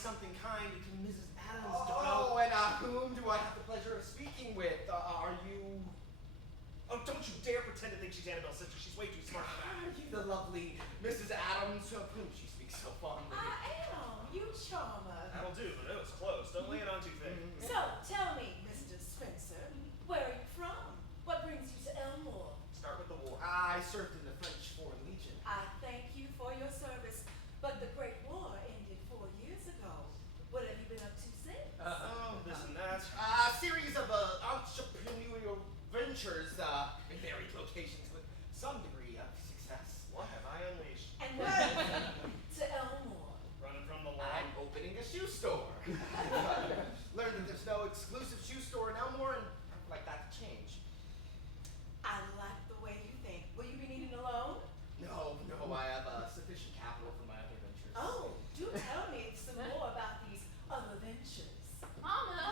something kind to Mrs. Adams, Dodo. Oh, and whom do I have the pleasure of speaking with? Are you... Oh, don't you dare pretend to think she's Annabelle's sister. She's way too smart for that. Are you the lovely Mrs. Adams, of whom she speaks so fondly? I am. You charmer. That'll do, but it was close. Don't lay it on too thick. So, tell me, Mr. Spencer, where are you from? What brings you to Elmore? Start with the war. I served in the French Foreign Legion. I thank you for your service, but the Great War ended 4 years ago. What have you been up to since? This and that. A series of entrepreneurial ventures in varied locations with some degree of success. What have I unleashed? And where are you to Elmore? Running from the law. I'm opening a shoe store. Learned that there's no exclusive shoe store in Elmore, and I'd like that to change. I like the way you think. Will you be needing a loan? No, I have sufficient capital for my other ventures. Oh, do tell me some more about these other ventures. Mama,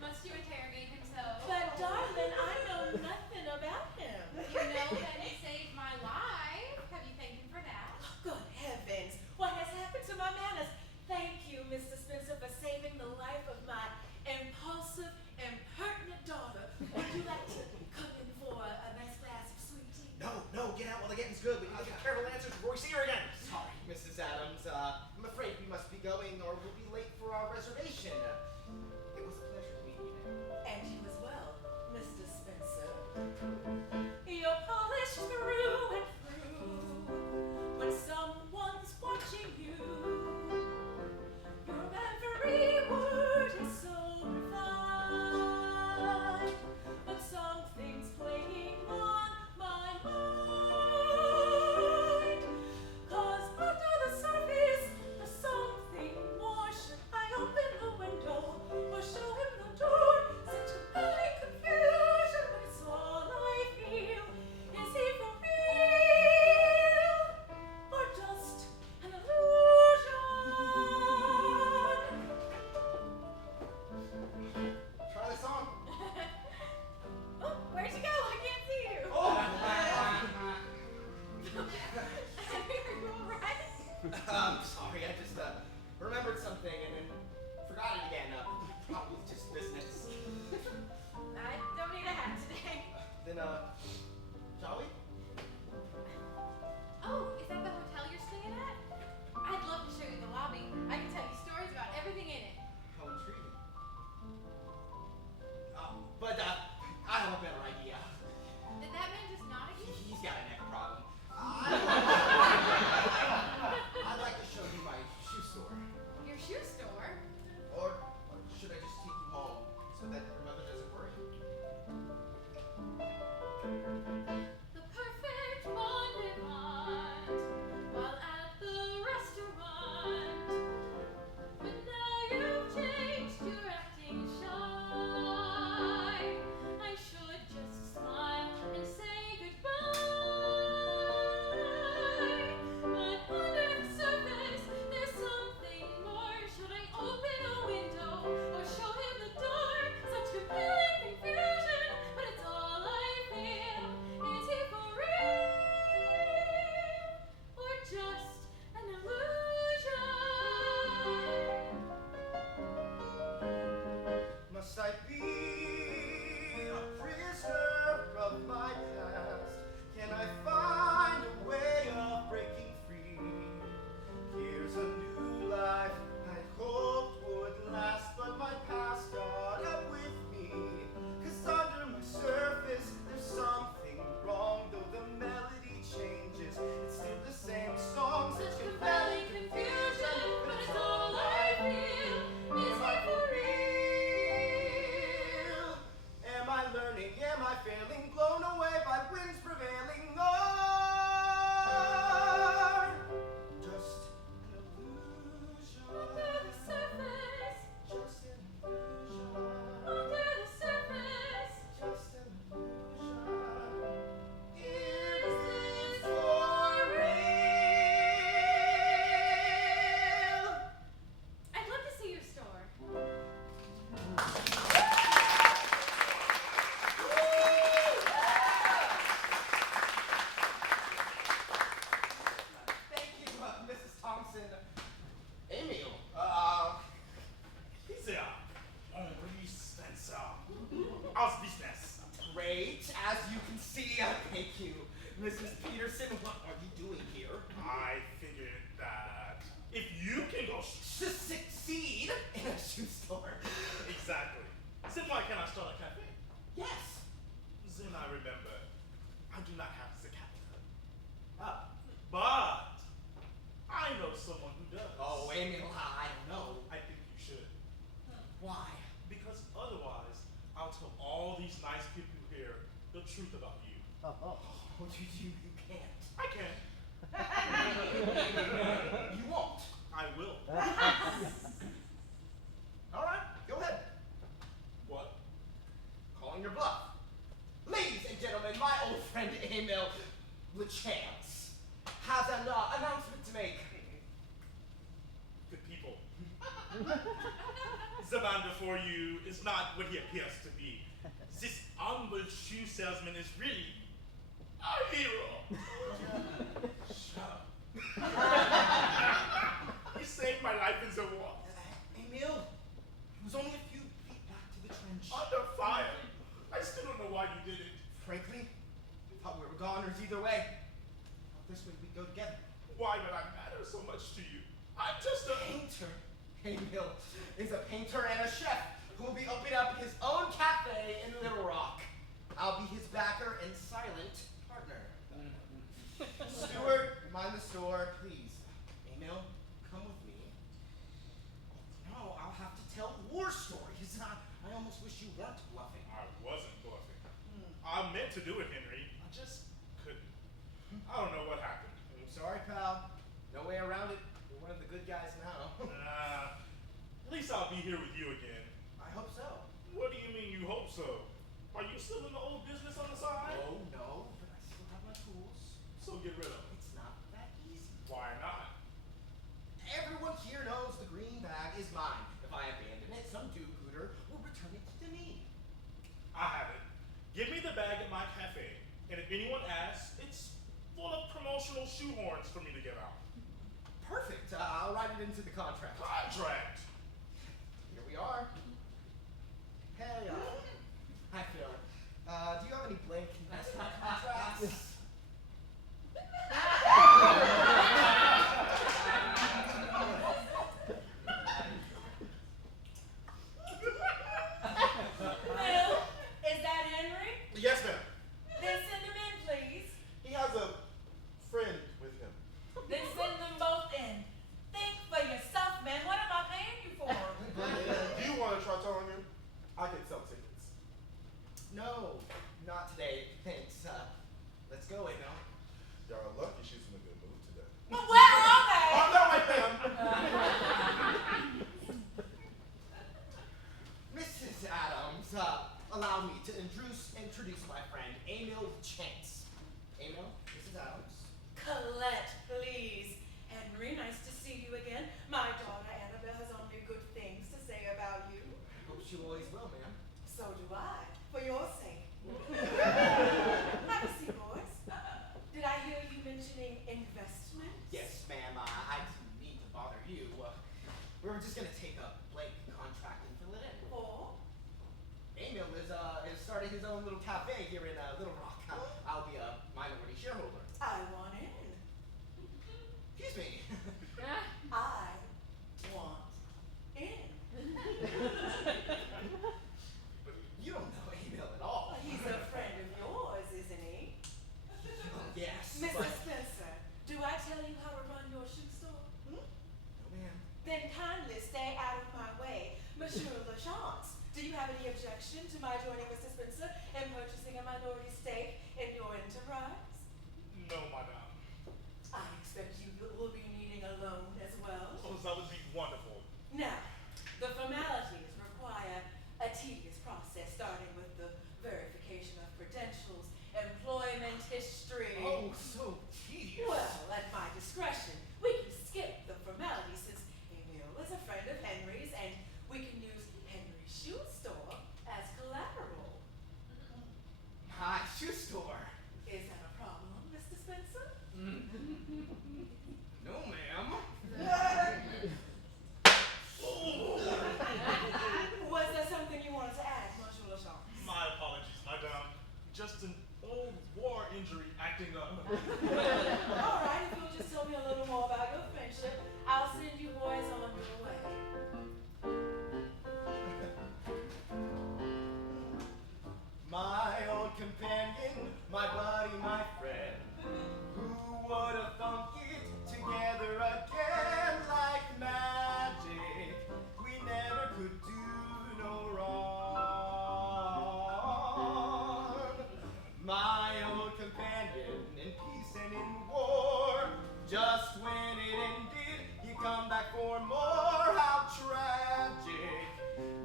must you interrogate him so? But darling, I know nothing about him. You know that he saved my life. Have you thanked him for that? Good heavens, what has happened to my manners? Thank you, Mr. Spencer, for saving the life of my impulsive, impertinent daughter. Would you like to come in for a nice glass of sweet tea? No, get out while the getting's good. We need to get careful answers before we see her again. Sorry, Mrs. Adams. I'm afraid we must be going or we'll be late for our reservation. It was a pleasure to meet you. And you as well, Mr. Spencer. You're polished through and through. When someone's watching you, your every word is so refined. But something's playing on my mind. 'Cause under the surface, there's something more. Should I open the window or show him the door? Such a belly confusion, but it's all I feel. Is he for real or just an illusion? Try this on. Oh, where'd you go? I can't see you. Oh! Are you alright? I'm sorry, I just remembered something and then forgot it again. Probably just business. I don't need a hat today. Then, shall we? Oh, is that the hotel you're staying at? I'd love to show you the lobby. I can tell you stories about everything in it. How intriguing. But I have a better idea. Did that man just nod at you? He's got a neck problem. I'd like to show you my shoe store. Your shoe store? Or should I just take you home so that your mother doesn't worry? The perfect bon vivant while at the restaurant. But now you've changed, you're acting shy. I should just smile and say goodbye. But under the surface, there's something more. Should I open a window or show him the door? Such compelling confusion, but it's all I feel. Is he for real or just an illusion? Must I be a prisoner of my past? Can I find a way of breaking free? Here's a new life I hoped would last, but my past caught up with me. 'Cause under my surface there's something wrong, though the melody changes, it's still the same song. Such compelling confusion, but it's all I feel. Is he for real? Am I learning? Am I failing? Blown away by winds prevailing? Oh! How's business? Great. As you can see, thank you. Mrs. Peterson, what are you doing here? I figured that if you can go To succeed in a shoe store. exactly, then why can't I start a cafe? Yes. Then I remember, I do not have the capital. Oh. But I know someone who does. Oh, Emil, I don't know. I think you should. Why? Because otherwise, I'll tell all these nice people here the truth about you. Oh, you can't. I can. You won't. I will. All right, go ahead. What? Calling your bluff. Ladies and gentlemen, my old friend Emil LaChance has an announcement to make. Good people. The man before you is not what he appears to be. This humble shoe salesman is really a hero. Shut up. He saved my life in the war. Emil, it was only a few feet back to the trench. Under fire. I still don't know why you did it. Frankly, thought we were goners either way. Thought this way we'd go together. Why would I matter so much to you? I'm just a Painter. Emil is a painter and a chef who will be opening up his own cafe in Little Rock. I'll be his backer and silent partner. Steward, mind the store, please. Emil, come with me. No, I'll have to tell war stories. I almost wish you weren't bluffing. I wasn't bluffing. I meant to do it, Henry. I just couldn't. I don't know what happened. I'm sorry, pal. No way around it. You're one of the good guys now. At least I'll be here with you again. I hope so. What do you mean you hope so? Are you still in the old business on the side? Oh, no, but I still have my tools. So get rid of them. It's not that easy. Why not? Everyone here knows the green bag is mine. If I abandon it, some do-gooder will return it to me. I have it. Give me the bag at my cafe, and if anyone asks, it's full of promotional shoehorns for me to give out. Perfect. I'll write it into the contract. Contract. Here we are. Hey, hi, Phil. Do you have any blank investment contracts? Well, is that Henry? Yes, ma'am. Then send him in, please. He has a friend with him. Then send them both in. Think for yourself, man. What am I paying you for? Do you want to try telling him? I can sell tickets. No, not today. Thanks. Let's go, Emil. Y'all are lucky she's in a good mood today. But where are they? On that way, ma'am. Mrs. Adams, allow me to introduce my friend, Emil Chance. Emil, Mrs. Adams. Collette, please. Henry, nice to see you again. My daughter Annabelle has only good things to say about you. Hope she always will, ma'am. So do I, for your sake. Have a seat, boys. Did I hear you mentioning investments? Yes, ma'am. I didn't mean to bother you. We were just gonna take a blank contract and fill it in. For? Emil is starting his own little cafe here in Little Rock. I'll be a minority shareholder. I want in. Excuse me. I want in. You don't know Emil at all. He's a friend of yours, isn't he? Yes, Mrs. but Spencer, do I tell you how to run your shoe store? no, ma'am. Then kindly stay out of my way. Monsieur LaChance, do you have any objection to my joining Mr. Spencer in purchasing a minority stake in your enterprise? No, madame. I expect you will be needing a loan as well. Oh, that would be wonderful. Now, the formalities require a tedious process, starting with the verification of credentials, employment history. Oh, so tedious. Well, at my discretion, we can skip the formalities since Emil is a friend of Henry's, and we can use Henry's shoe store as collateral. My shoe store. Is that a problem, Mr. Spencer? acting up. All right, if you'll just tell me a little more about your friendship, I'll send you boys on your way. My old companion, my buddy, my friend, who would have thunk it together again like magic? We never could do no wrong. My old companion in peace and in war, just when it ended, he come back for more. How tragic,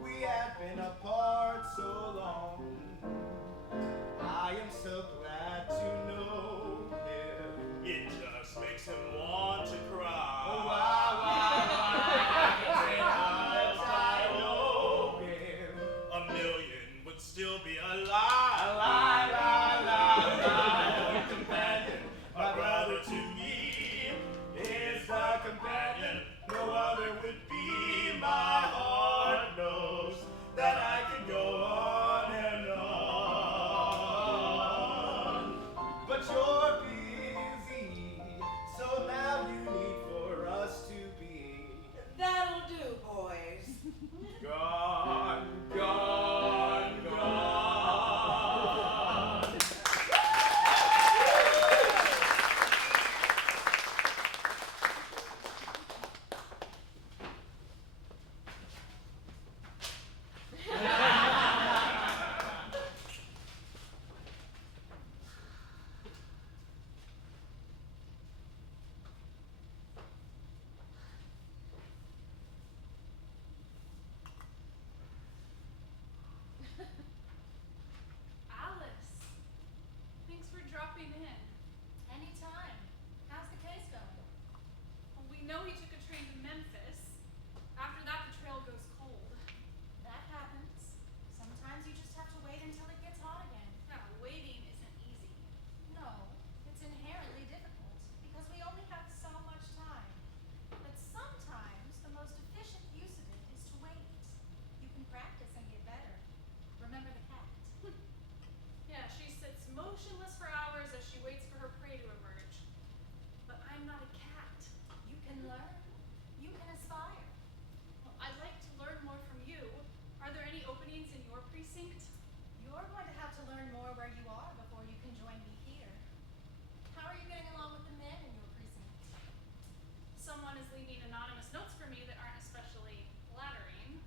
we had been apart so long. I am so glad to know him. It just makes him want to cry. Oh, wow, I know him. A million would still be alive. Alive, my companion, my brother to me is the companion. No other would be. My heart knows that I can go on and on. But you're busy, so now you need for us to be That'll do, boys. gone, gone, gone. Alice, thanks for dropping in. Anytime. How's the case going? Well, we know he took a train to Memphis. After that, the trail goes cold. That happens. Sometimes you just have to wait until it gets hot again. Yeah, waiting isn't easy. No, it's inherently difficult because we only have so much time. But sometimes the most efficient use of it is to wait. You can practice and get better. Remember the cat. Yeah, she sits motionless for hours as she waits for her prey to emerge. But I'm not a cat. You can learn. You can aspire. Well, I'd like to learn more from you. Are there any openings in your precinct? You're going to have to learn more where you are before you can join me here. How are you getting along with the men in your precinct? Someone is leaving anonymous notes for me that aren't especially flattering.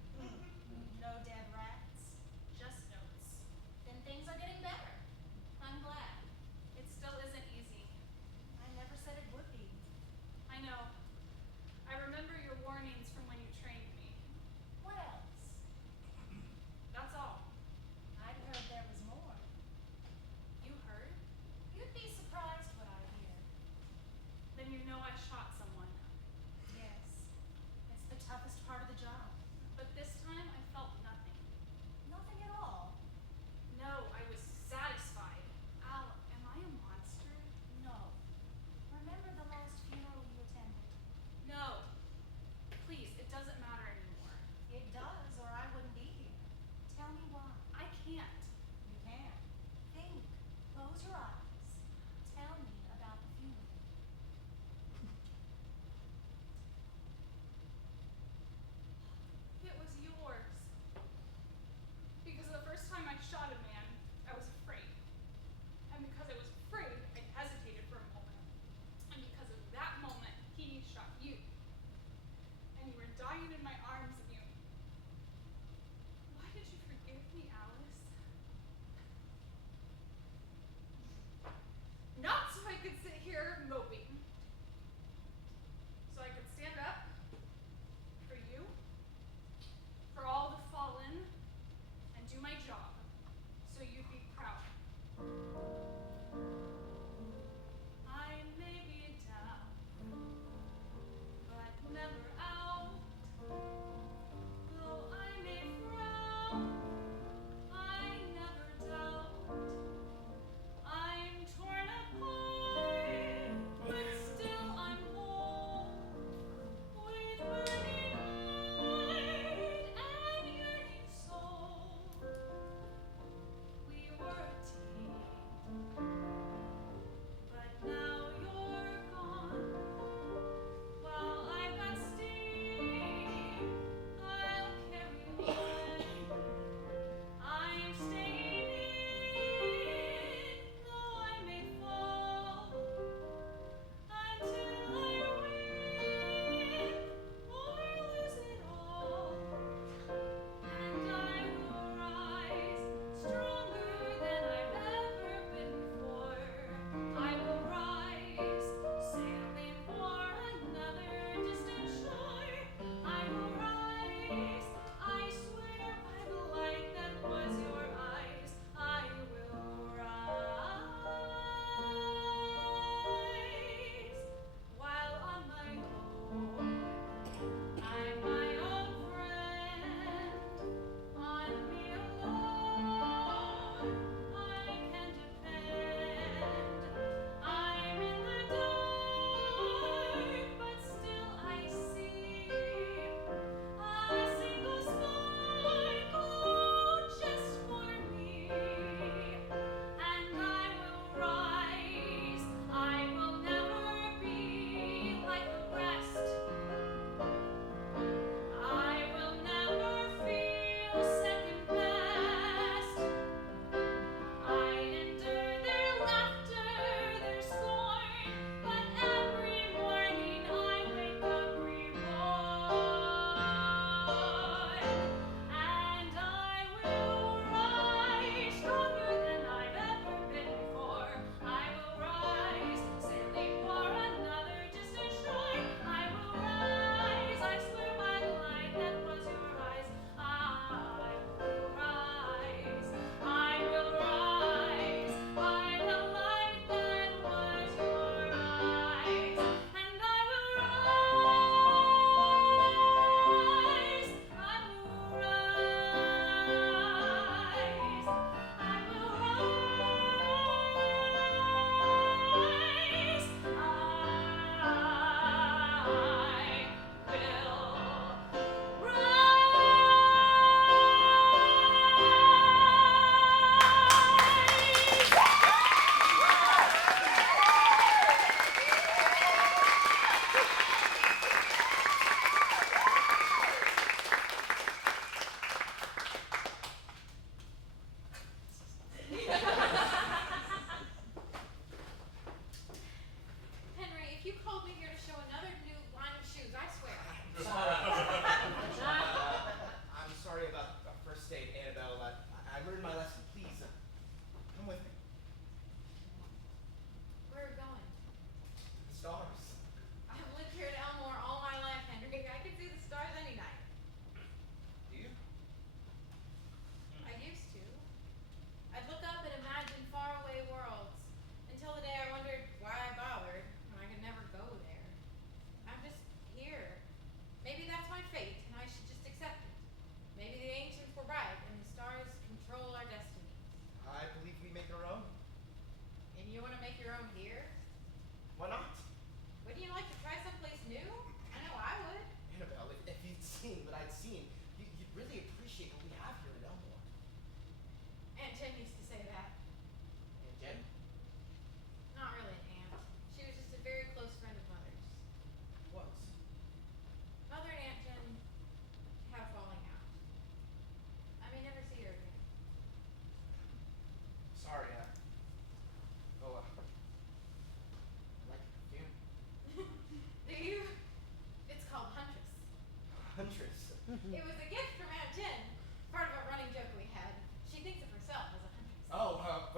No dead rats? Just notes. Then things are getting better. I'm glad. It still isn't easy. I never said it would be. I know. I remember your warnings from when you trained me. What else? That's all. I'd heard there was more. You heard? You'd be surprised what I hear. Then you know I shot someone. Yes.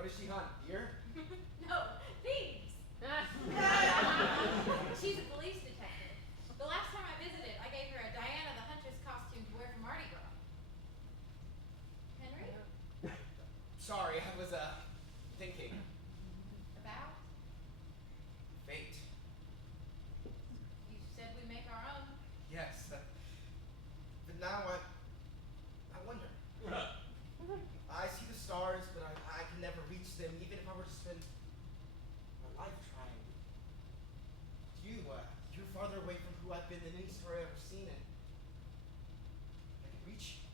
does she hunt? Deer? No, thieves. She's a police detective. The last time I visited, I gave her a Diana the Huntress costume to wear for Mardi Gras. Henry? Sorry, I was, thinking. About? Fate. You said we make our own. Yes. But now I wonder. I see the stars, but I can never reach them, even if I were to spend my life trying. You're farther away from who I've been than any story I've ever seen, and I can reach you.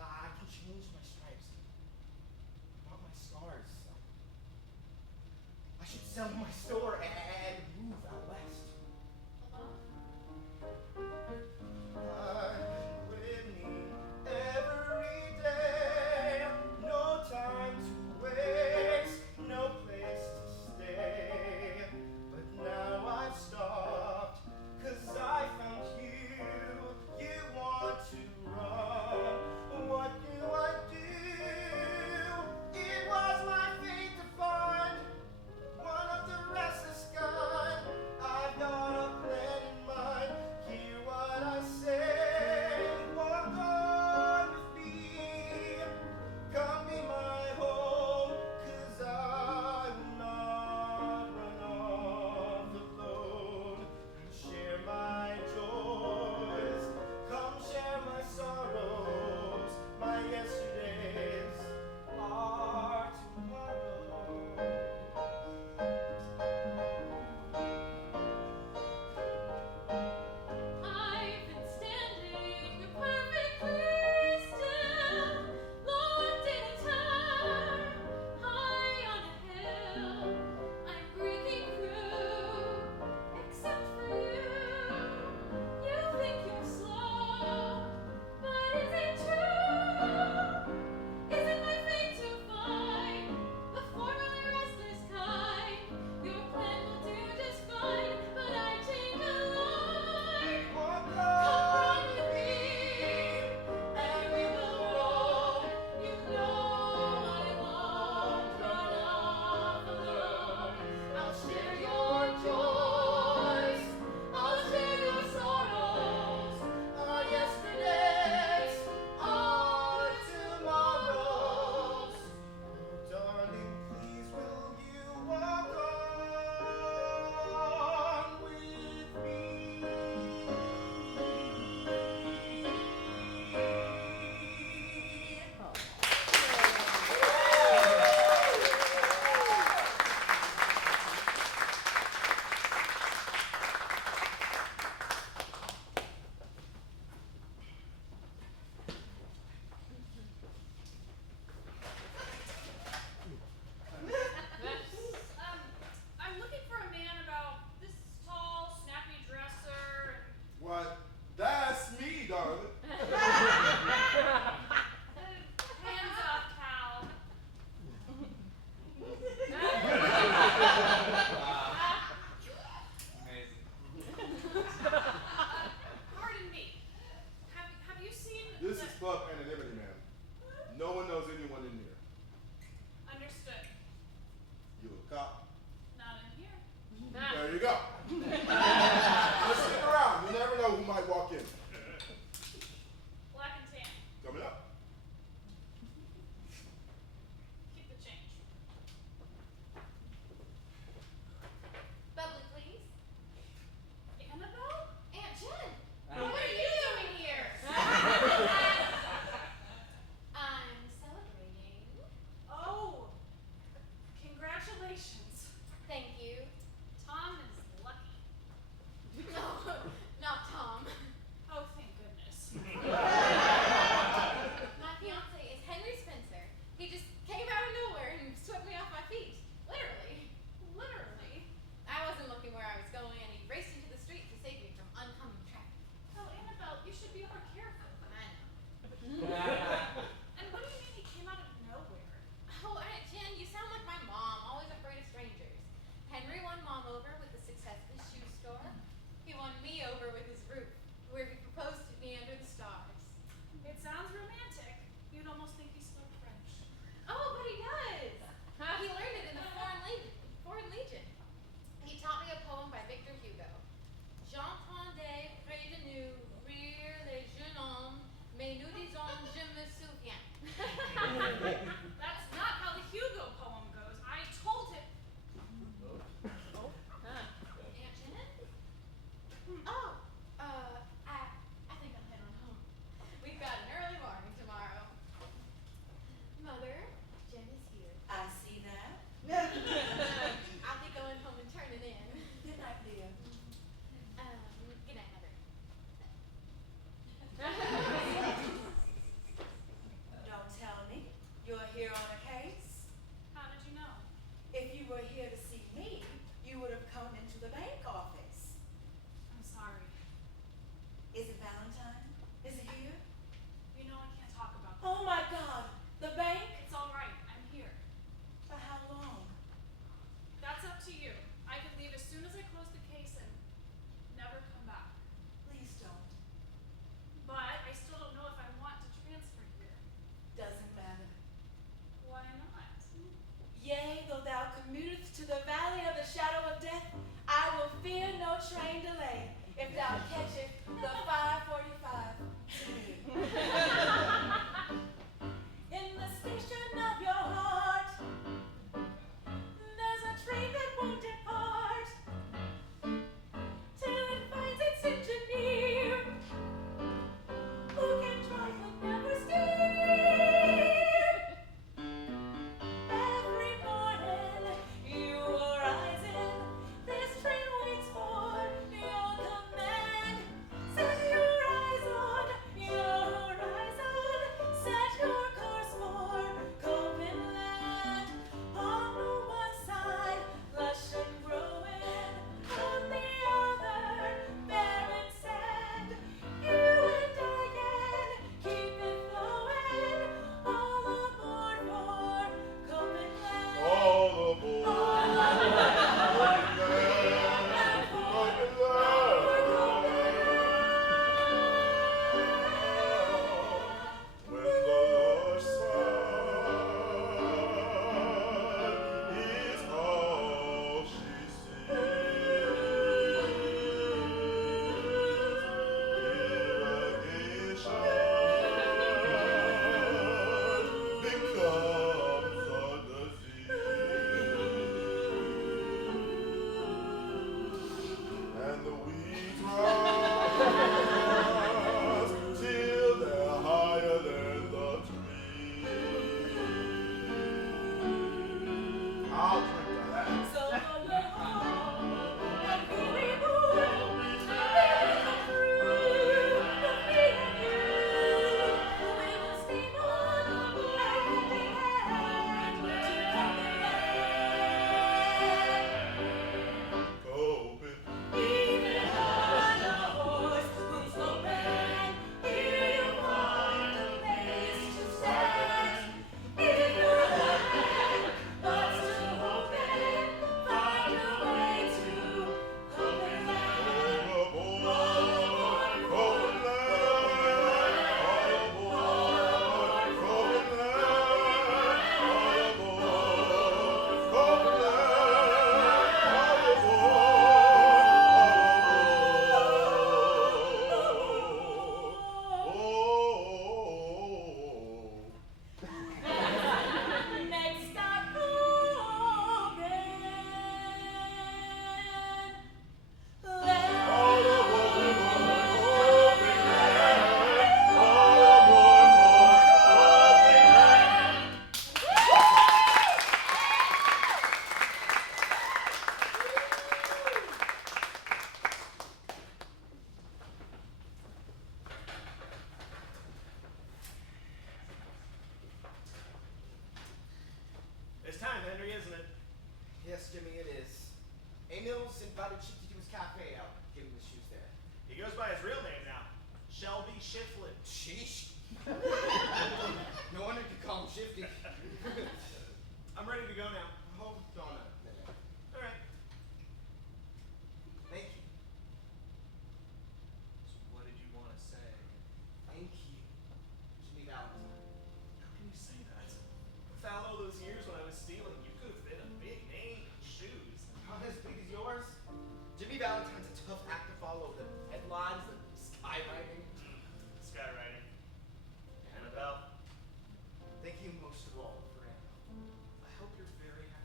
I can change my stripes. I want my scars. I should sell my store and move out west. With me every day, no time to waste, no place to stay. But now I've stopped, 'cause I found you. You want to run, what do I do? It was my fate to find one of the restless train delay if thou catcheth the 5:45 train. In the station of your heart, there's a train that won't depart till it finds its engineer, who can drive but never steer. Every morning you are rising, this train waits for your command. Set your eyes on your horizon, set your course for Copenland. On the one side, lush and growing, on the other, barren sand. You and I can keep it flowing, all aboard for Copenland. All aboard. When the lush sun is all she sees, irrigation becomes a disease, and the weeds rise till they're higher than the trees. I'll drink to that. So go home and be reborn, live through the feet of you. We will steam on hand in hand to Copenland. Even on a horse who's open, here you'll find a place to stand. If you're hoping, but still hoping, find your way to Copenland. All aboard, Copenland. All aboard, Copenland. All aboard, Next stop, Copenland. It's time, Henry, isn't it? Yes, Jimmy, it is. Emil's invited Shifty to his cafe out. Give him the shoes there. He goes by his real name now, Shelby Shiflin. Sheesh. No wonder you call him Shifty. I'm ready to go now. Hold on a minute. All right. Thank you. So what did you want to say? Thank you, Jimmy Valentine. How can you say that? Without all those years when I was stealing, you could have been a big name in shoes. Not as big as yours. Jimmy Valentine's a tough act to follow. The headlines, the skywriting. Skywriting. Annabelle. Thank you most of all for Annabelle. I hope you're very happy.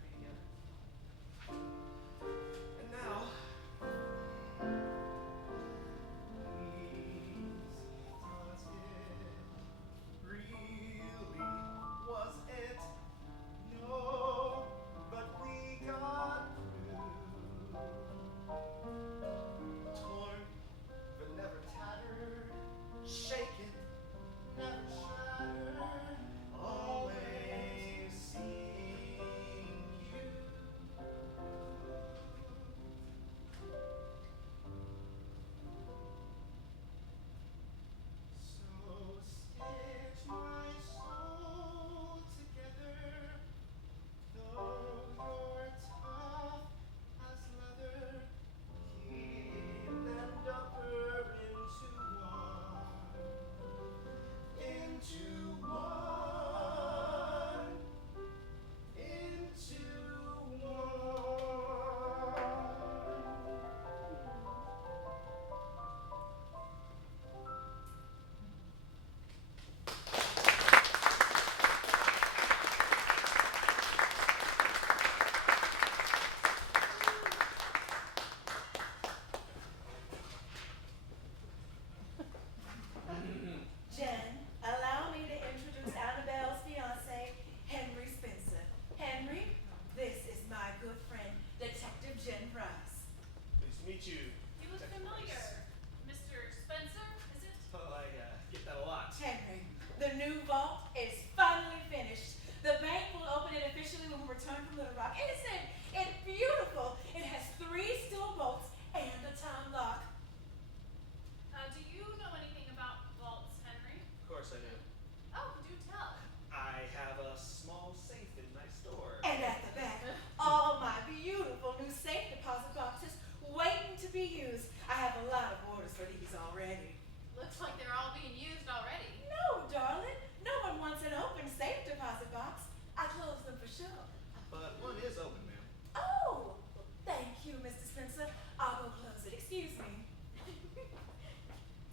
door. And at the back, all my beautiful new safe deposit boxes waiting to be used. I have a lot of orders for these already. Looks like they're all being used already. No, darling. No one wants an open safe deposit box. I close them for sure. But one is open, ma'am. Oh, thank you, Mr. Spencer. I'll go close it. Excuse me.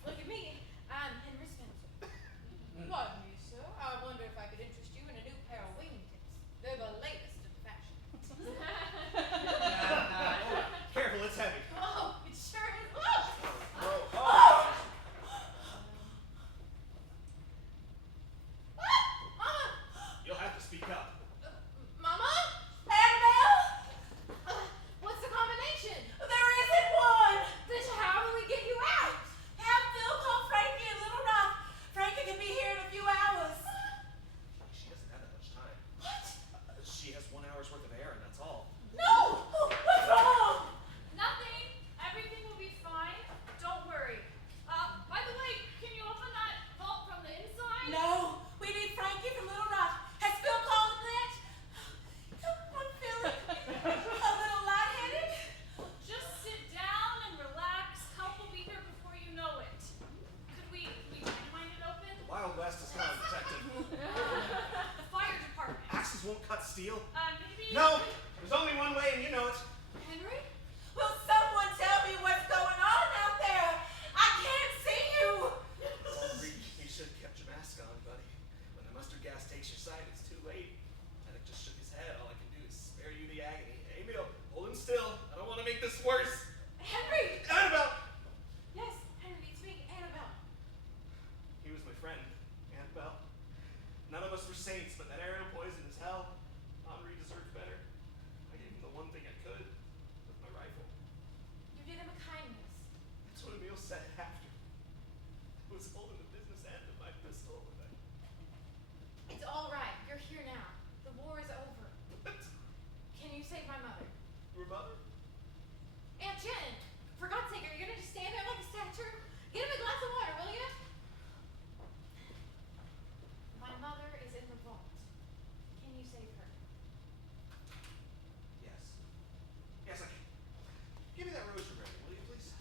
Look at me. I'm Henry Spencer. Pardon me, sir. I wonder if I could interest you in a new pair of wingtips. They're the latest in fashion. Careful, it's heavy. Oh, it sure is. Look! Oh. Mama! You'll have to speak up. Mama? Annabelle? What's the combination? There isn't one. Then how do we get you out? Have Phil call Frankie in Little Rock. Frankie can be here in a few hours. She doesn't have that much time. What? She has 1 hour's worth of air, and that's all. No! What's wrong? Nothing. Everything will be fine. Don't worry. By the way, can you open that vault from the inside? No, we need Frankie from Little Rock. Has Phil called Clint? I'm feeling a little lightheaded. Just sit down and relax. Help will be here before you know it. Could we dynamite it open? The Wild West is gone, Detective. The fire department. Axes won't cut steel. Maybe. No! There's only one way, and you know it. Henry? Will someone tell me what's going on out there? I can't see you. You should have kept your mask on, buddy. When the mustard gas takes your sight, it's too late. Alec just shook his head. All I can do is spare you the agony. Emil, hold him still. I don't want to make this worse. Henry! Annabelle! Yes, Henry, it's me, Annabelle. He was my friend, Annabelle. None of us were saints, but that arrow poison is hell. Henri deserved better. I gave him the one thing I could with my rifle. You did him a kindness. That's what Emil said after. I was holding the business end of my pistol. It's all right. You're here now. The war is over. What? Can you save my mother? Your mother? Aunt Jen, for God's sake, are you gonna just stand there like a statue? Get him a glass of water, will you? My mother is in the vault. Can you save her? Yes. Yes, I can. Give me that rose you're wearing, will you, please?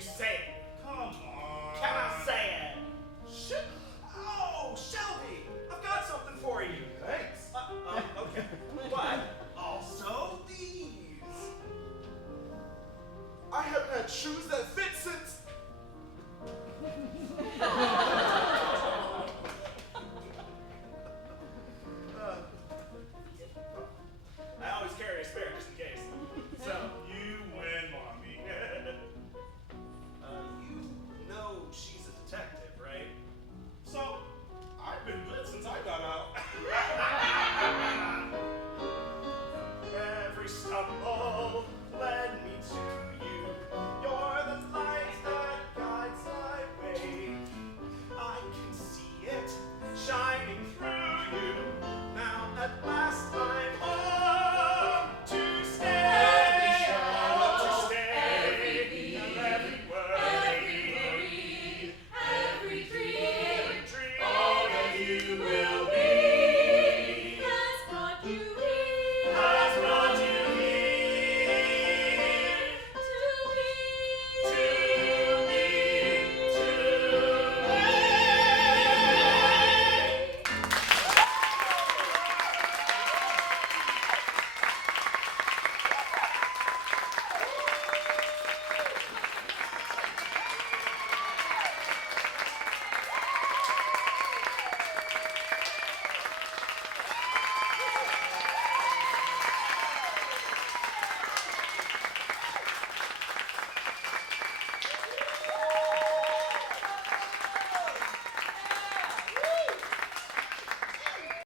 you say it. Come on. Can I say it? Oh, Shelby, I've got something for you. Thanks. Okay. But also these. I haven't had shoes that fit